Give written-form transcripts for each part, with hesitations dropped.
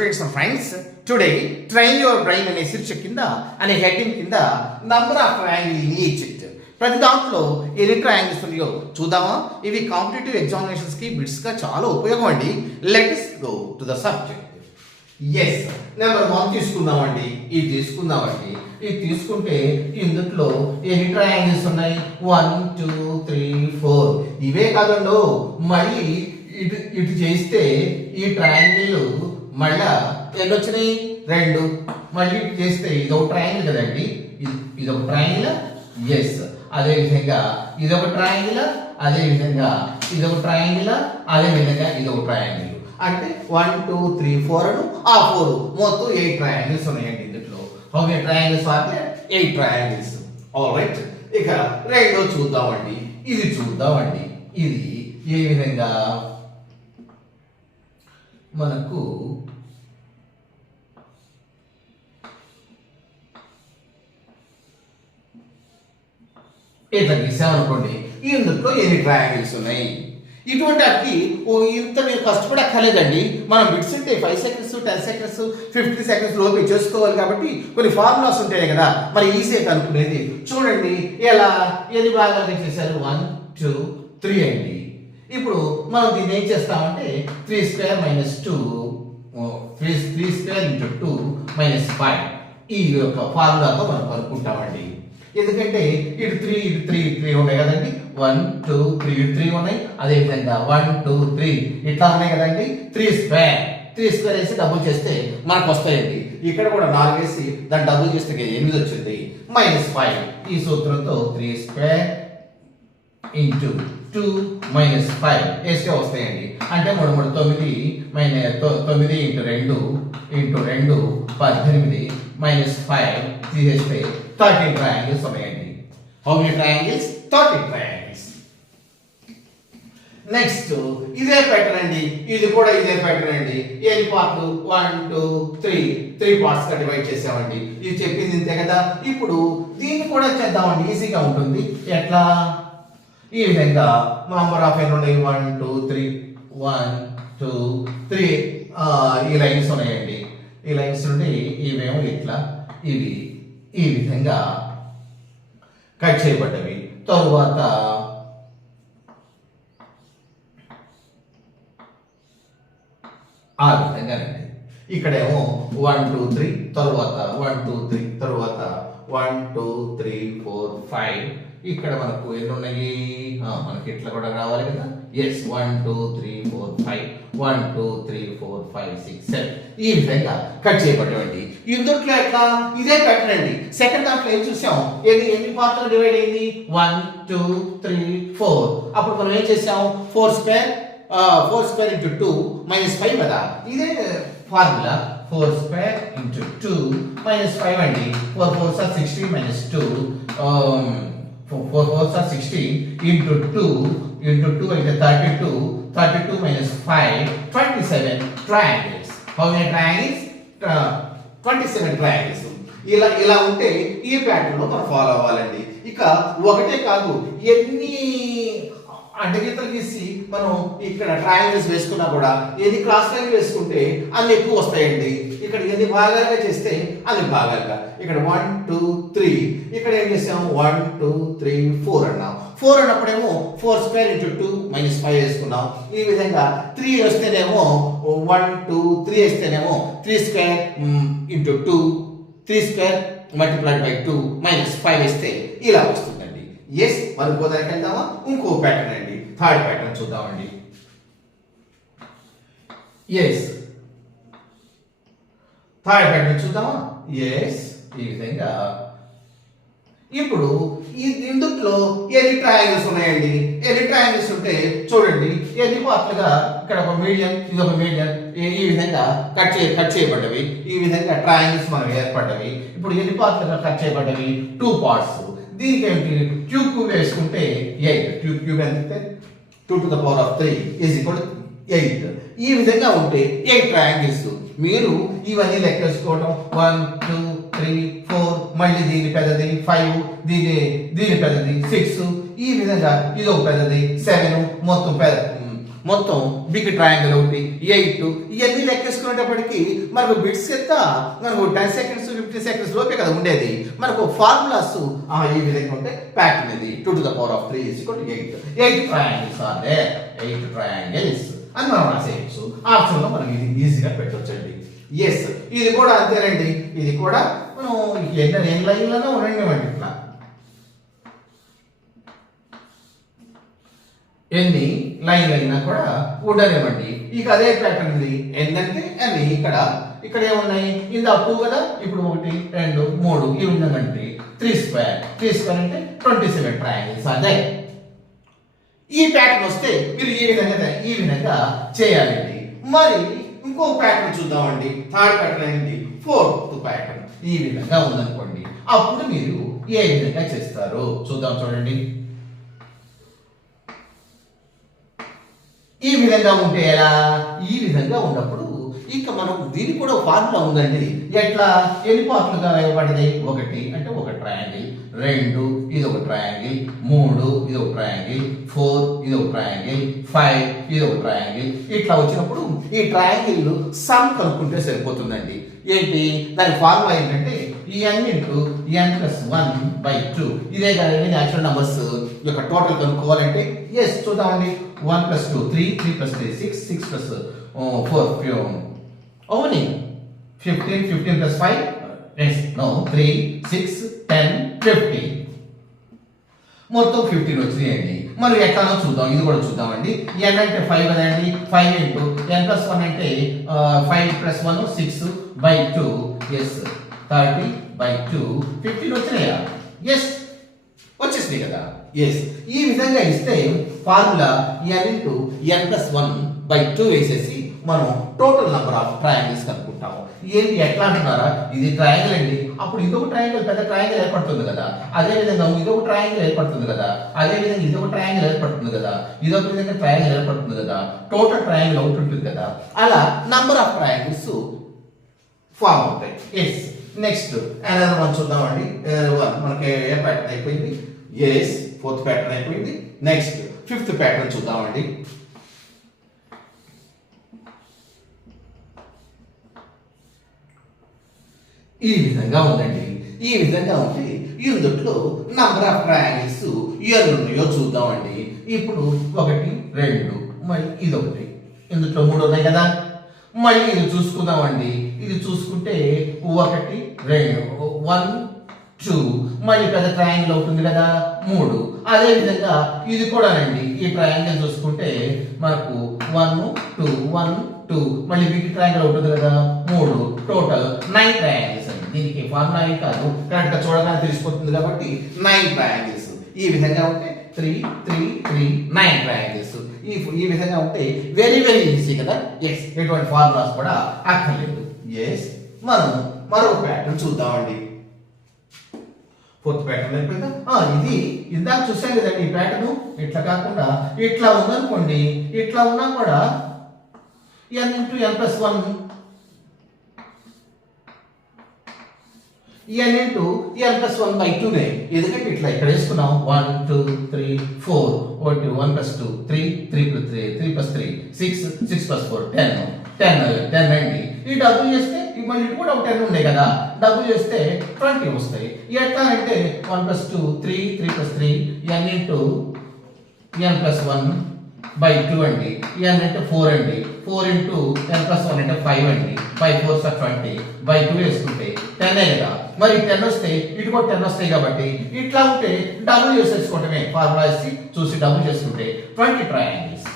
Students and friends, today train your brain అనే శీర్షిక కింద అనే హెడ్డింగ్ కింద number of triangle in each it. ప్రతి దాంట్లో ఎన్ని ట్రయాంగిల్స్ ఉన్నాయో చూద్దామా? ఇవి కాంపిటేటివ్ ఎగ్జామినేషన్స్ కి బిట్స్ గా చాలా ఉపయోగం అండి. Let's go to the subject. Yes, number 1 తీసుకుందామండి. ఇది తీసుకుంటే ఇందులో ఎన్ని ట్రయాంగిల్స్ ఉన్నాయి? 1 2 3 4. ఇవే కాదండి, మళ్ళీ ఇటు చేస్తే ఈ ట్రయాంగిల్ మళ్ళా ఎన్ని వచ్చినాయి? 2. మళ్ళీ ఇటు చేస్తే ఇదొక ట్రయాంగిల్ కదండి, ఇదొక ట్రయాంగిల్. ఎస్, అదే విధంగా ఇదొక ట్రయాంగిల్, అదే విధంగా ఇదొక ట్రయాంగిల్, అదే విధంగా ఇదొక ట్రయాంగిల్. అంటే 1 2 3 4 అను ఆ 4 మొత్తం 8 ట్రయాంగిల్స్ ఉన్నాయండి ఇందులో. How many triangles are there? 8 triangles. All right, ఇక రెండో చూద్దామండి. ఇది చూద్దామండి. ఇది ఏ విధంగా మనకు ఇట్లా గీసామనుకోండి, ఇందులో ఎన్ని ట్రయాంగిల్స్ ఉన్నాయి? ఇటువంటి వాటికి ఇంత మీరు కష్టపడక్కర్లేదండి. మనం బిట్స్ ఉంటే 5 సెకండ్స్ 10 సెకండ్స్ 50 సెకండ్స్ లోపే చేసుకోవాలి కాబట్టి కొన్ని ఫార్ములాస్ ఉంటాయి కదా, మరి ఈజీ కనుక్కునేది. చూడండి ఎలా ఎన్ని భాగాలుగా చేశారు? 1 2 3 అండి. ఇప్పుడు మనం దీన్ని ఏం చేస్తామంటే 3 square minus 2 3 square into 2 minus 5 ఈ యొక్క ఫార్ములాతో మనం కనుక్కుంటామండి. ఎందుకంటే ఇటు 3 ఉన్నాయి కదండి, 1 2 3 ఇటు 3 ఉన్నాయి. అదే విధంగా 1 2 3 ఇట్లా ఉన్నాయి కదండి. 3 స్క్వేర్ వేసి డబుల్ చేస్తే మనకు వస్తాయండి. ఇక్కడ కూడా 4 వేసి దాన్ని డబుల్ చేస్తే 8 వచ్చింది. మైనస్ 5 ఈ సూత్రంతో 3 స్క్వేర్ ఇంటూ 2 మైనస్ 5 వేస్తే వస్తాయండి. అంటే 3 3 9 9 ఇంటూ 2 18 మైనస్ 5 తీసేస్తే 13 ట్రయాంగిల్స్ ఉన్నాయండి. How many triangles? 13 triangles. Next ఇదే ప్యాటర్న్ అండి, ఇది కూడా ఇదే ప్యాటర్న్ అండి. ఎన్ని పార్ట్లు? 1 2 3 పార్ట్స్ గా డివైడ్ చేసామండి. ఇది చెప్పింది ఇంతే కదా. ఇప్పుడు దీన్ని కూడా చేద్దామండి, ఈజీగా ఉంటుంది. ఎట్లా? ఈ విధంగా నంబర్ ఆఫ్ ఎన్ని ఉన్నాయి? 1 2 3 1 2 3 ఈ లైన్స్ ఉన్నాయండి. ఈ లైన్స్ నుండి ఇవేమో ఇట్లా, ఇవి ఈ విధంగా కట్ చేయబడ్డవి. తరువాత ఆ విధంగా రండి. ఇక్కడేమో 1 2 3 తరువాత 1 2 3 తరువాత 1 2 3 4 5. ఇక్కడ మనకు ఎన్ని ఉన్నాయి? మనకి ఇట్లా కూడా రావాలి కదా. ఎస్, 1 2 3 4 5 1 2 3 4 5 6 7 ఈ విధంగా కట్ చేయబడ్డవండి. ఇందులో ఎట్లా? ఇదే ప్యాటర్న్ అండి. సెకండ్ దాంట్లో ఏం చూసాం? ఎన్ని పార్ట్లుగా డివైడ్ అయింది? 1 2 3 4. అప్పుడు మనం ఏం చేసాం? 4 స్క్వేర్ ఇంటూ 2 మైనస్ 5 కదా. ఇదే ఫార్ములా. 4 స్క్వేర్ ఇంటూ 2 మైనస్ 5 అండి. 4 4 are 16 మైనస్ 2 4 4 are 16 ఇంటూ 2 అయితే 32 minus 5 27 triangles. How many triangles? 27 triangles. ఇలా ఉంటే ఈ ప్యాటర్న్ లో మనం ఫాలో అవ్వాలండి. ఇక ఒకటే కాదు, ఎన్ని అడ్డగీతలు గీసి మనం ఇక్కడ ట్రయాంగిల్స్ వేసుకున్నా కూడా ఏది క్రాస్ లైన్ వేసుకుంటే అన్ని ఎక్కువ వస్తాయండి. ఇక్కడ ఎన్ని భాగాలుగా చేస్తే అన్ని భాగాలుగా. ఇక్కడ 1 2 3 ఇక్కడ ఏం చేసాము? 1 2 3 4 అన్నాం. 4 అన్నప్పుడేమో 4 స్క్వేర్ ఇంటూ 2 మైనస్ 5 వేసుకున్నాం. ఈ విధంగా 3 వస్తేనేమో 1 2 3 వేస్తేనేమో 3 square into 2 3 square multiplied by 2 minus 5 వేస్తే ఇలా వస్తుందండి. ఎస్, మరి పోదానికి వెళ్దామా? ఇంకో ప్యాటర్న్ అండి, థర్డ్ ప్యాటర్న్ చూద్దామండి. ఎస్, థర్డ్ ప్యాటర్న్ చూద్దామా? ఎస్, ఈ విధంగా. ఇప్పుడు ఇందులో ఎన్ని ట్రయాంగిల్స్ ఉన్నాయండి? ఎన్ని ట్రయాంగిల్స్ ఉంటే చూడండి ఎన్ని పార్ట్లుగా. ఇక్కడ ఒక మీడియం, ఇది ఒక మీడియం, ఈ విధంగా కట్ చేయబడ్డవి. ఈ విధంగా ట్రయాంగిల్స్ మనం ఏర్పడ్డవి. ఇప్పుడు ఎన్ని పార్ట్లుగా కట్ చేయబడ్డవి? 2 పార్ట్స్. దీనికి ఏంటి? క్యూబ్ వేసుకుంటే 8. క్యూబ్ ఎంత? 2 to the power of 3 is equal to 8. ఈ విధంగా ఉంటే 8 ట్రయాంగిల్స్. మీరు ఇవన్నీ లెక్కేసుకోవడం 1 2 3 4 మళ్ళీ దీని పెద్దది 5 దీని పెద్దది 6 ఈ విధంగా ఇదొక పెద్దది 7 మొత్తం మొత్తం బిగ్ ట్రయాంగిల్ ఒకటి 8 ఇవన్నీ లెక్కేసుకునేటప్పటికి మనకు బిట్స్ ఎంత మనకు 10 సెకండ్స్ 15 సెకండ్స్ లోపే కదా ఉండేది. మనకు ఫార్ములాస్ ఈ విధంగా ఉంటే ప్యాటర్న్ ఇది 2 to the power of 3 is equal to 8 triangles are there 8 triangles అని మనం రాసేయచ్చు. ఆప్షన్ లో మనం ఇది ఈజీగా పెట్టొచ్చండి. ఎస్ ఇది కూడా అంతేనండి. ఇది కూడా మనం ఎన్ని లైన్లోనే ఉండండి ఇట్లా ఎన్ని లైన్లు అయినా కూడా ఉండనివ్వండి. ఇక అదే ప్యాటర్న్ ఇది ఏంటంటే అన్ని ఇక్కడ ఏమున్నాయి ఇంత 2 కదా, ఇప్పుడు 1 2 3 ఈ విధంగా అంటే 3 స్క్వేర్ అంటే 27 ట్రయాంగిల్స్ అదే. ఈ ప్యాటర్న్ వస్తే మీరు ఈ విధంగా చేయాలండి. మరి ఇంకో ప్యాటర్న్ చూద్దామండి. థర్డ్ ప్యాటర్న్ ఏంటి 4th ప్యాటర్న్ ఈ విధంగా ఉందనుకోండి. అప్పుడు మీరు ఏ విధంగా చేస్తారు చూద్దాం. చూడండి ఈ విధంగా ఉంటే ఎలా, ఈ విధంగా ఉన్నప్పుడు ఇక మనం దీనికి కూడా ఫార్ములా ఉందండి. ఎట్లా ఎన్ని పార్ట్లుగా ఇవ్వబడింది 1 అంటే ఒక ట్రయాంగిల్, 2 ఇది ఒక ట్రయాంగిల్, 3 ఇది ఒక ట్రయాంగిల్, 4 ఇది ఒక ట్రయాంగిల్, 5 ఇది ఒక ట్రయాంగిల్. ఇట్లా వచ్చినప్పుడు ఈ ట్రయాంగిల్ సమ్ కనుక్కుంటే సరిపోతుందండి. ఏంటి దాని ఫార్ములా ఏంటంటే n ఇంటూ n ప్లస్ 1/2 ఇదే కదండి న్యాచురల్ నంబర్స్ యొక్క టోటల్ కనుక్కోవాలంటే. ఎస్ చూద్దామండి. 1 ప్లస్ 2 3 3 ప్లస్ 3 6 6 ప్లస్ 4 అవుని 15 15 ప్లస్ 5 3 6 10 15 మొత్తం 15 వచ్చినాయండి. మరి ఎట్లానో చూద్దాం, ఇది కూడా చూద్దామండి. n అంటే 5 కదండి, 5 ఇంటూ n ప్లస్ 1 అంటే 5 ప్లస్ 1 6/2 ఎస్ 30/2 15 వచ్చినాయా? ఎస్ వచ్చేసినాయి కదా. ఎస్ ఈ విధంగా ఇస్తే formula n into n plus 1/2 వేసేసి మనం టోటల్ నెంబర్ ఆఫ్ ట్రయాంగిల్స్ కనుక్కుంటాము. ఏంటి ఎట్లా అంటున్నారా, ఇది ట్రయాంగిల్ అండి, అప్పుడు ఇదొక ట్రయాంగిల్ పెద్ద ట్రయాంగిల్ ఏర్పడుతుంది కదా, అదే విధంగా ఇదొక ట్రయాంగిల్ ఏర్పడుతుంది కదా, అదే విధంగా ఇదొక ట్రయాంగిల్ ఏర్పడుతుంది కదా, ఇదొక విధంగా ట్రయాంగిల్ ఏర్పడుతుంది కదా, టోటల్ ట్రయాంగిల్ ఒకటి ఉంటుంది కదా, అలా నంబర్ ఆఫ్ ట్రయాంగిల్స్ ఫామ్ అవుతాయి. ఎస్ నెక్స్ట్ అనదర్ వన్ చూద్దామండి. మనకి ఏ ప్యాటర్న్ అయిపోయింది? ఎస్ 4th ప్యాటర్న్ అయిపోయింది. నెక్స్ట్ 5th ప్యాటర్న్ చూద్దామండి. ఈ విధంగా ఉందండి. ఈ విధంగా ఉంటే ఇందులో నంబర్ ఆఫ్ ట్రయాంగిల్స్ ఎన్ని ఉన్నాయో చూద్దామండి. ఇప్పుడు 1 2 మళ్ళీ ఇది 1 ఇందులో 3 ఉన్నాయి కదా, మళ్ళీ ఇది చూసుకుందామండి. ఇది చూసుకుంటే 1 2 1 2 మళ్ళీ పెద్ద ట్రయాంగిల్ అవుతుంది కదా 3. అదే విధంగా ఇది కూడానండి. ఈ ట్రయాంగిల్ చూసుకుంటే మనకు 1 2 1 2 మళ్ళీ బిగ్ ట్రయాంగిల్ అవుతుంది కదా 3. టోటల్ 9 ట్రయాంగిల్స్ అండి. దీనికి ఫార్ములా కాదు, కరెక్ట్ గా చూడగానే తెలిసిపోతుంది కాబట్టి 9 ట్రయాంగిల్స్. ఈ విధంగా ఉంటే 3 3 3 9 ట్రయాంగిల్స్. ఈ విధంగా ఉంటే వెరీ వెరీ ఈజీ కదా. ఎస్ ఎటువంటి ఫార్ములాస్ కూడా అక్కర్లేదు. ఎస్ మనం మరో ప్యాటర్న్ చూద్దామండి. 4th ప్యాటర్న్ అయిపోయిందా? ఇది ఇందాక చూసాం కదండి. ఈ ప్యాటర్న్ ఇట్లా కాకుండా ఇట్లా ఉందనుకోండి, ఇట్లా ఉన్నా కూడా n into n plus 1 n into n plus 1/2 ఎందుకంటే ఇట్లా ఇక్కడ వేసుకున్నాం 1 2 3 4 1 ప్లస్ 2 3 3 ప్లస్ 3 3 ప్లస్ 3 6 6 ప్లస్ 4 10 అండి. ఈ డబ్బులు చేస్తే మళ్ళీ ఇటు కూడా ఒక 10 ఉన్నాయి కదా, డబ్బులు చేస్తే 20 వస్తాయి. ఎట్లా అంటే 1 plus 2 3 3 plus 3 n into n plus 1/2 అండి. n అంటే 4 అండి, 4 ఇంటూ n ప్లస్ 1 అంటే 5 అండి, 5 4 20/2 వేసుకుంటే 10 కదా. మరి 10 వస్తే ఇటు కూడా 10 వస్తాయి కాబట్టి ఇట్లా ఉంటే డబుల్ చేసేసుకోవటమే. ఫార్ములా ఇచ్చి చూసి డబుల్ చేసుకుంటే 20 ట్రయాంగిల్స్.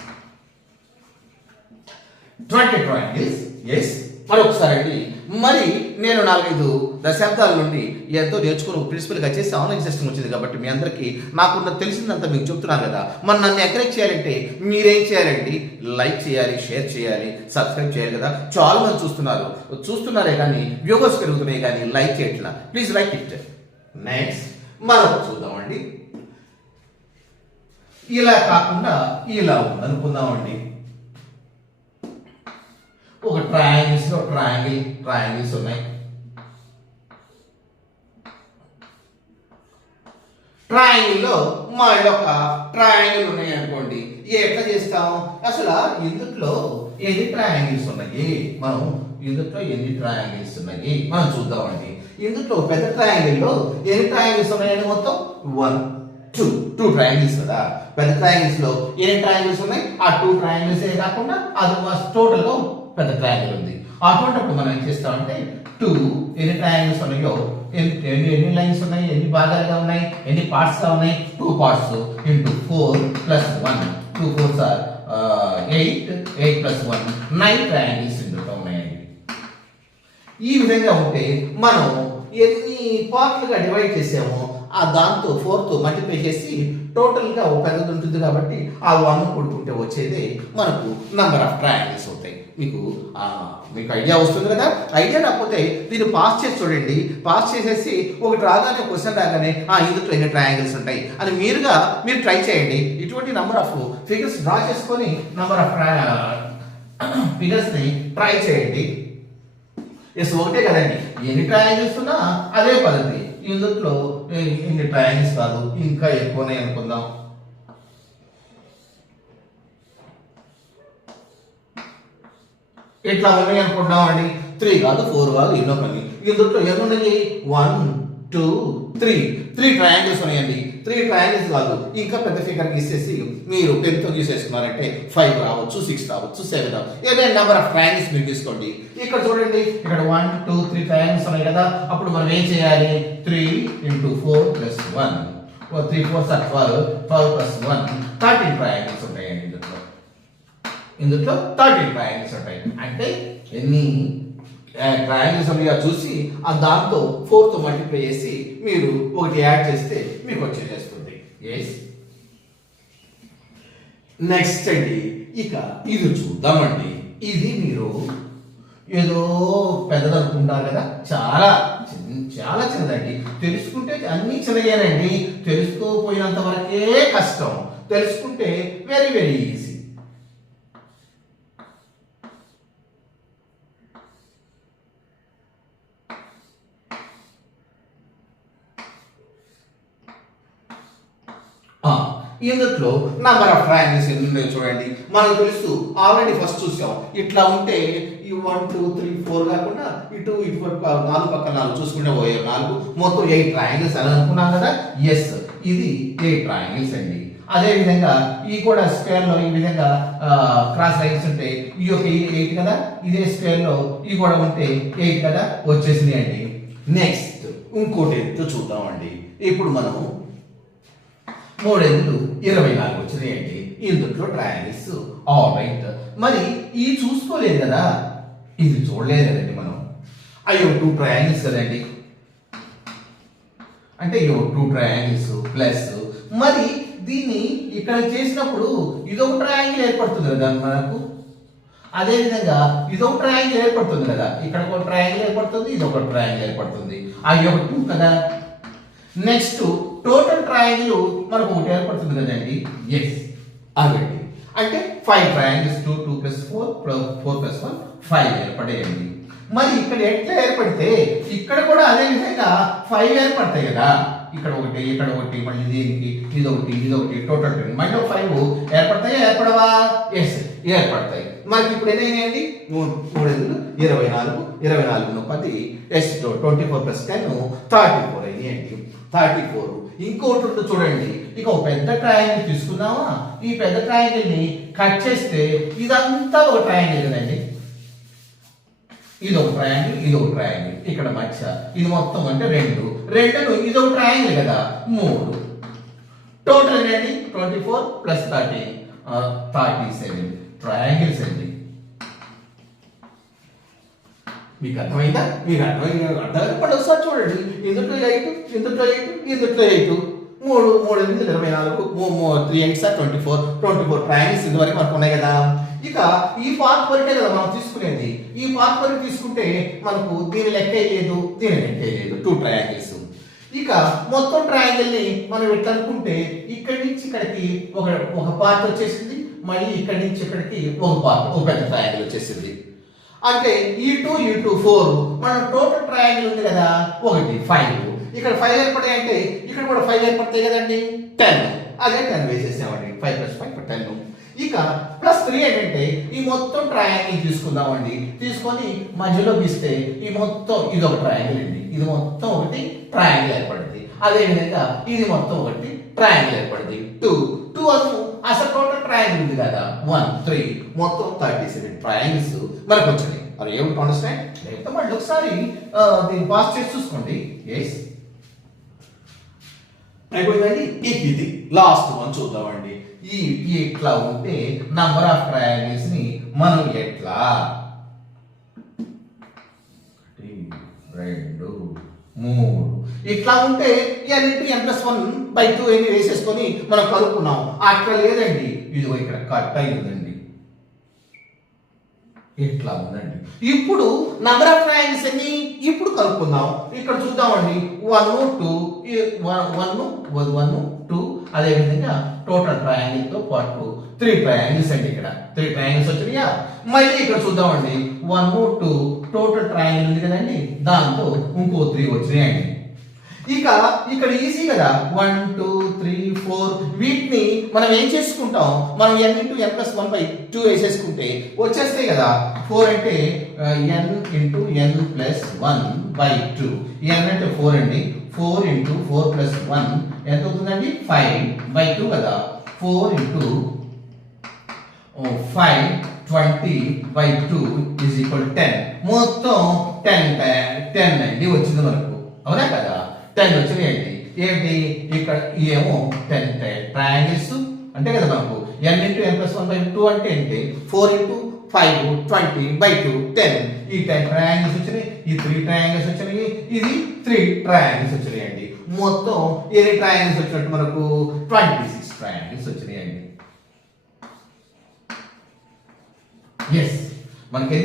ఎస్ మరొకసారి అండి. మరి నేను 4-5 దశాబ్దాల నుండి ఎంతో నేర్చుకుని ప్రిన్సిపల్గా చేసి ఆన్లైన్ సిస్టమ్ వచ్చింది కాబట్టి మీ అందరికీ నాకున్న తెలిసిందంతా మీకు చెప్తున్నాను కదా. మరి నన్ను ఎంకరేజ్ చేయాలంటే మీరేం చేయాలండి? లైక్ చేయాలి, షేర్ చేయాలి, సబ్స్క్రైబ్ చేయాలి కదా. చాలా మంది చూస్తున్నారే కానీ వ్యూవర్స్ పెరుగుతున్నాయి కానీ లైక్ చేయట్లా. Please like it. నెక్స్ట్ మరొక చూద్దామండి. ఇలా కాకుండా ఇలా ఉందనుకుందామండి. ఒక ట్రయాంగిల్స్ ఉన్నాయి. ట్రయాంగిల్లో మా యొక్క ట్రయాంగిల్ ఉన్నాయి అనుకోండి, ఎట్లా చేస్తాం అసలు ఇందులో ఎన్ని ట్రయాంగిల్స్ ఉన్నాయి, మనం ఇందులో ఎన్ని ట్రయాంగిల్స్ ఉన్నాయి మనం చూద్దామండి. ఇందులో పెద్ద ట్రయాంగిల్లో ఎన్ని ట్రయాంగిల్స్ ఉన్నాయండి, మొత్తం 1 2 ట్రయాంగిల్స్ కదా. పెద్ద ట్రయాంగిల్స్ లో ఎన్ని ట్రయాంగిల్స్ ఉన్నాయి, ఆ 2 ట్రయాంగిల్స్ కాకుండా అది టోటల్ గా పెద్ద ట్రయాంగిల్ ఉంది. అటువంటిప్పుడు మనం ఏం చేస్తామంటే 2 ఎన్ని ట్రయాంగిల్స్ ఉన్నాయో ఎన్ని లైన్స్ ఉన్నాయి, ఎన్ని భాగాలుగా ఉన్నాయి, ఎన్ని పార్ట్స్ గా ఉన్నాయి, 2 parts into 4 plus 1 2 4s are 8 8 plus 1 9 triangles ఇందులో ఉన్నాయండి. ఈ విధంగా ఉంటే మనం ఎన్ని పార్ట్లుగా డివైడ్ చేసామో ఆ దాంతో 4తో మల్టిప్లై చేసి టోటల్గా ఒక పెద్దది ఉంటుంది కాబట్టి ఆ 1 కూడుకుంటే వచ్చేది మనకు నంబర్ ఆఫ్ ట్రయాంగిల్స్ అవుతాయి. మీకు ఐడియా వస్తుంది కదా. ఐడియా రాకపోతే దీన్ని పాస్ చేసి చూడండి. పాస్ చేసేసి ఒకటి రాగానే క్వశ్చన్ రాగానే ఇందులో ఎన్ని ట్రయాంగిల్స్ ఉంటాయి అని మీరు ట్రై చేయండి. ఇటువంటి నంబర్ ఆఫ్ ఫిగర్స్ డ్రా చేసుకొని నంబర్ ఆఫ్ ఫిగర్స్ని ట్రై చేయండి. ఒకటే కదండి, ఎన్ని ట్రయాంగిల్స్ ఉన్నా అదే పద్ధతి. ఇందులో ఇన్ని ట్రయాంగిల్స్ కాదు, ఇంకా ఎక్కువనే అనుకుందాం. ఇట్లా ఉన్నాయి అనుకుంటున్నాం అండి. 3 కాదు 4 కాదు ఎన్నో పని. ఇందులో ఏమున్నాయి 1 2 3 ట్రయాంగిల్స్ ఉన్నాయండి. 3 ట్రయాంగిల్స్ కాదు, ఇంకా పెద్ద ఫిగర్ గీసేసి మీరు 10తో గీసేసుకున్నారంటే 5 రావచ్చు, 6 రావచ్చు, 7 రావచ్చు. ఏదైనా నెంబర్ ఆఫ్ ట్రయాంగిల్స్ మీరు తీసుకోండి. ఇక్కడ చూడండి, ఇక్కడ 1 2 3 ట్రయాంగిల్స్ ఉన్నాయి కదా. అప్పుడు మనం ఏం చేయాలి, 3 into 4 plus 1 3 4s are 12 12 plus 1 13 triangles ఉంటాయండి. ఇందులో 13 ట్రయాంగిల్స్ ఉంటాయి. అంటే ఎన్ని ట్రయాంగిల్స్ ఉన్నాయో చూసి ఆ దాంతో 4తో మల్టిప్లై చేసి మీరు ఒకటి యాడ్ చేస్తే మీకు వచ్చేస్తుంది. నెక్స్ట్ అండి, ఇక ఇది చూద్దామండి. ఇది మీరు ఏదో పెద్దది అనుకుంటారు కదా, చాలా చాలా చిన్నదండి. తెలుసుకుంటే అన్ని చిన్నగానండి. తెలుసుకోపోయినంత వరకే కష్టం, తెలుసుకుంటే వెరీ వెరీ ఈజీ. ఇందులో నంబర్ ఆఫ్ ట్రయాంగిల్స్ ఎన్ని ఉన్నాయో చూడండి. మనకు తెలుసు, ఆల్రెడీ ఫస్ట్ చూసాం. ఇట్లా ఉంటే ఈ 1 2 3 4 కాకుండా ఇటు 4 పక్కన 4 చూసుకుంటే 4 మొత్తం 8 ట్రయాంగిల్స్ అని అనుకున్నాం కదా. ఎస్, ఇది 8 ట్రయాంగిల్స్ అండి. అదే విధంగా ఈ కూడా స్క్వేర్ లో ఈ విధంగా క్రాస్ లైన్స్ ఉంటే ఈ ఒక 8 కదా. ఇదే స్క్వేర్ లో ఈ కూడా ఉంటే 8 కదా, వచ్చేసింది అండి. నెక్స్ట్ ఇంకోటి ఎంతో చూద్దామండి. ఇప్పుడు మనం 3 ఎందుకు 24 వచ్చినాయండి. ఇందులో ట్రయాంగిల్స్. ఆల్ రైట్, మరి ఈ చూసుకోలేదు కదా, ఇది చూడలేదు కదండి మనం. అయ్యో 2 ట్రయాంగిల్స్ కదండి, అంటే 2 ట్రయాంగిల్స్ ప్లస్ మరి దీన్ని ఇక్కడ చేసినప్పుడు ఇదొక ట్రయాంగిల్ ఏర్పడుతుంది కదా మనకు. అదే విధంగా ఇదొక ట్రయాంగిల్ ఏర్పడుతుంది కదా, ఇక్కడ ఒక ట్రయాంగిల్ ఏర్పడుతుంది, ఇదొక ట్రయాంగిల్ ఏర్పడుతుంది. అయ్యో 2 కదా. నెక్స్ట్ టోటల్ ట్రయాంగిల్ మనకు ఒకటి ఏర్పడుతుంది కదండి. ఎస్, అదండి. అంటే 5 ట్రయాంగిల్స్ 2 2 ప్లస్ 4 4 ప్లస్ 1 5 ఏర్పడేయండి. మరి ఇక్కడ ఎట్లా ఏర్పడితే ఇక్కడ కూడా అదే విధంగా 5 ఏర్పడతాయి కదా. ఇక్కడ ఒకటి, ఇక్కడ ఒకటి, మళ్ళీ దీనికి ఇదొకటి టోటల్ మళ్ళీ 5 ఏర్పడతాయా, ఏర్పడవా? ఎస్, ఏర్పడతాయి. మనకి ఇప్పుడు ఏదైనాయండి 3 24 24 10 ఎస్ 24 ప్లస్ 10 34 అయ్యాయండి. 34. ఇంకోటి ఉంటుంది చూడండి, ఇక ఒక పెద్ద ట్రయాంగిల్ తీసుకున్నామా, ఈ పెద్ద ట్రయాంగిల్ ని కట్ చేస్తే ఇదంతా ఒక ట్రయాంగిల్ కదండి. ఇది ఒక ట్రయాంగిల్, ఇది ఒక ట్రయాంగిల్, ఇక్కడ మధ్య ఇది మొత్తం అంటే 2 ఇది ఒక ట్రయాంగిల్ కదా, 3 టోటల్ ఏంటి 24 ప్లస్ 13 37 ట్రయాంగిల్స్ అండి. మీకు అర్థమైందా? మీకు అర్థమైనప్పుడు ఒకసారి చూడండి. ఇందులో 8 ఇందులో 8 3 8 24 3 8 24 ట్రయాంగిల్స్ ఇంతవరకు మనకు ఉన్నాయి కదా. ఇక ఈ పార్ట్ వరకే కదా మనం తీసుకునేది. ఈ పార్ట్ వరకు తీసుకుంటే మనకు దీని లెక్క లేదు, దీని లెక్క లేదు, 2 ట్రయాంగిల్స్. ఇక మొత్తం ట్రయాంగిల్ ని మనం ఎట్లా అనుకుంటే ఇక్కడి నుంచి ఇక్కడికి ఒక పార్ట్ వచ్చేసింది, మళ్ళీ ఇక్కడి నుంచి ఇక్కడికి ఒక పెద్ద ట్రయాంగిల్ వచ్చేసింది. అంటే ఈ 2 4 మన టోటల్ ట్రయాంగిల్ ఉంది కదా, 1 5 ఇక్కడ 5 ఏర్పడాయి అంటే ఇక్కడ కూడా 5 ఏర్పడతాయి కదండి 10 అదే 10 వేసేసామండి 5 + 5 10 ఇక +3 ఏంటంటే ఈ మొత్తం ట్రయాంగిల్ తీసుకుందామండి తీసుకొని మధ్యలో గీస్తే ఈ మొత్తం ఇది ఒక ట్రయాంగిల్ అండి ఇది మొత్తం ఒకటి ట్రయాంగిల్ ఏర్పడుతుంది అదే విధంగా ఇది మొత్తం ఒకటి ట్రయాంగిల్ ఏర్పడుతుంది 2 అసలు టోటల్ ట్రయాంగిల్ ఉంది కదా 1 3 మొత్తం 37 ట్రయాంగిల్స్ మనకు వచ్చినాయి అది ఏమిటి అండర్స్టాండ్ లేకపోతే మళ్ళీ ఒకసారి దీన్ని పాస్ చేసి చూసుకోండి ఎస్ అయిపోయిందండి ఇది లాస్ట్ వన్ చూద్దామండి ఈ ఇట్లా ఉంటే నంబర్ ఆఫ్ ట్రయాంగిల్స్ ని మనం ఎట్లా 2 3 ఇట్లా ఉంటే n+1/2 అని వేసేసుకొని మనం కలుపుకున్నాం అట్లా లేదండి ఇదిగో ఇక్కడ కట్ అయ్యిందండి ఇట్లా ఉందండి ఇప్పుడు నంబర్ ఆఫ్ ట్రయాంగిల్స్ అన్ని ఇప్పుడు కలుపుకుందాం ఇక్కడ చూద్దామండి 1 2 అదే విధంగా టోటల్ ట్రయాంగిల్ తో పాటు 3 ట్రయాంగిల్స్ అండి ఇక్కడ 3 ట్రయాంగిల్స్ వచ్చినాయా మళ్ళీ ఇక్కడ చూద్దామండి 1 2 టోటల్ ట్రయాంగిల్ ఉంది కదండి దాంతో ఇంకో 3 వచ్చినాయండి ఇక ఇక్కడ ఈజీ కదా 1 2 3 4 వీటిని మనం ఏం చేసుకుంటాం మనం n+1/2 వేసేసుకుంటే వచ్చేస్తాయి కదా 4 అంటే n+n+1/2 n అంటే 4 అండి 4 × 4 + 1 ఎంత అవుతుందండి 5/2 కదా 4 × 5 20/2 = 10 మొత్తం 10 అండి వచ్చింది మనకు అవునా కదా 10 వచ్చినాయండి ఏంటి ఇక్కడ ఏమో 10 ట్రయాంగిల్స్ అంటే కదా మనకు n+1/2 అంటే ఏంటి 4 × 5 20/2 10 ఈ 10 ట్రయాంగిల్స్ వచ్చినాయి ఈ 3 ట్రయాంగిల్స్ వచ్చినాయి ఇది 3 ట్రయాంగిల్స్ వచ్చినాయండి మొత్తం ఎన్ని ట్రయాంగిల్స్ వచ్చినట్టు మనకు 26 ట్రయాంగిల్స్ వచ్చినాయండి ఎస్ మనకి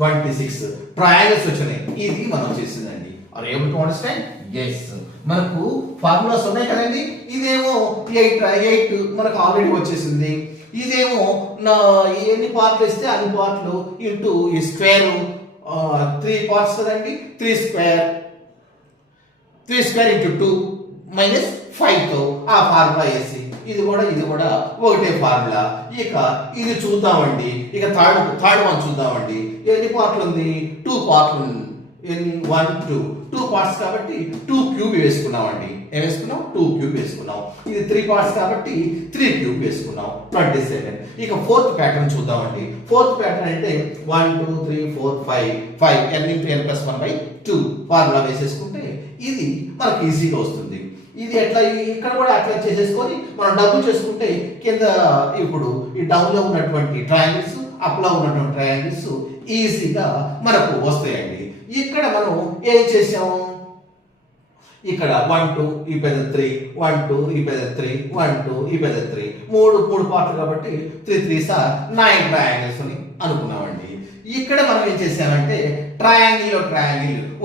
26 ట్రయాంగిల్స్ వచ్చినాయి ఇది మనం చేసిందండి are able to understand yes మనకు ఫార్ములాస్ ఉన్నాయి కదండి ఇదేమో 8 మనకు ఆల్రెడీ వచ్చేసింది ఇదేమో ఎన్ని పార్ట్లు ఇస్తే అన్ని పార్ట్లు ఇంటూ ఈ స్క్వేర్ 3 పార్ట్స్ కదండి 3 స్క్వేర్ × 2 -5 తో ఆ ఫార్ములా వేసి ఇది కూడా ఒకటే ఫార్ములా ఇక ఇది చూద్దామండి ఇక థర్డ్ వన్ చూద్దామండి ఎన్ని పార్ట్లు ఉంది 2 పార్ట్లు ఉంది 2 పార్ట్స్ కాబట్టి 2³ వేసుకున్నామండి ఏం వేసుకున్నాం 2³ వేసుకున్నాం ఇది 3 పార్ట్స్ కాబట్టి 3³ వేసుకున్నాం 27 ఇక ఫోర్త్ ప్యాటర్న్ చూద్దామండి ఫోర్త్ ప్యాటర్న్ అంటే 1 2 3 4 5 n×n+1/2 ఫార్ములా వేసేసుకుంటే ఇది మనకు ఈజీగా వస్తుంది ఇది ఎట్లా ఇక్కడ కూడా అట్లా చేసేసుకొని మనం డబుల్ చేసుకుంటే కింద ఇప్పుడు ఈ డౌన్ లో ఉన్నటువంటి ట్రయాంగిల్స్ అప్ లో ఉన్నటువంటి ట్రయాంగిల్స్ ఈజీగా మనకు వస్తాయండి ఇక్కడ మనం ఏం చేసాము ఇక్కడ 1 2 ఈ పెద్ద 3 1 2 ఈ పెద్ద 3 1 2 ఈ పెద్ద 3 మూడు పార్ట్లు కాబట్టి 3 3 సార్ 9 ట్రయాంగిల్స్ అని అనుకున్నామండి ఇక్కడ మనం ఏం చేసామంటే ట్రయాంగిల్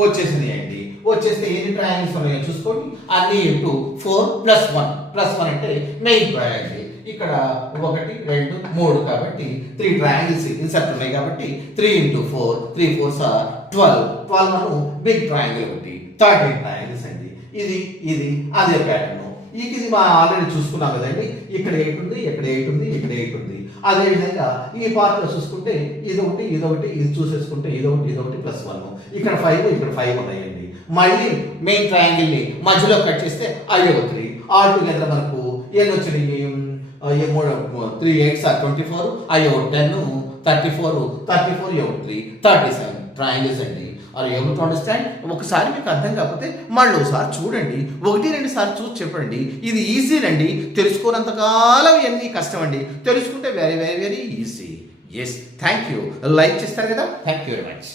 వచ్చేసినాయండి వచ్చేస్తే ఎన్ని ట్రయాంగిల్స్ ఉన్నాయో చూసుకోండి అన్ని ఇంటూ 4 + 1 అంటే మెయిన్ ట్రయాంగిల్ ఇక్కడ 1 2 3 కాబట్టి 3 ట్రయాంగిల్స్ ఇన్సర్ట్ ఉన్నాయి కాబట్టి 3 × 4 3 4 సార్ 12 మనం బిగ్ ట్రయాంగిల్ ఒకటి 13 ట్రయాంగిల్స్ అండి ఇది అదే ప్యాటర్న్ ఇది ఆల్రెడీ చూసుకున్నాం కదండి ఇక్కడ 8 ఉంది ఇక్కడ 8 ఉంది ఇక్కడ 8 ఉంది అదే విధంగా ఈ పార్ట్ లో చూసుకుంటే ఇదొకటి ఇది చూసేసుకుంటే ఇదొకటి +1 ఇక్కడ 5 ఇక్కడ 5 ఉన్నాయండి మళ్ళీ మెయిన్ ట్రయాంగిల్ ని మధ్యలో కట్ చేస్తే అయ్యో 3 ఆల్ టుగెదర్ మనకు ఎన్ని వచ్చినాయి 3 8 24 అయ్యో 10 34 3 37 ట్రయాంగిల్స్ అండి ఆర్ ఏబుల్ టు అండర్స్టాండ్ ఒకసారి మీకు అర్థం కాకపోతే మళ్ళీ ఒకసారి చూడండి 1 2 సార్లు చూసి చెప్పండి ఇది ఈజీ అండి తెలుసుకోనంత కాలం ఇవన్నీ కష్టం అండి తెలుసుకుంటే very very very easy yes thank you like చేస్తారు కదా థ్యాంక్ యూ వెరీ మచ్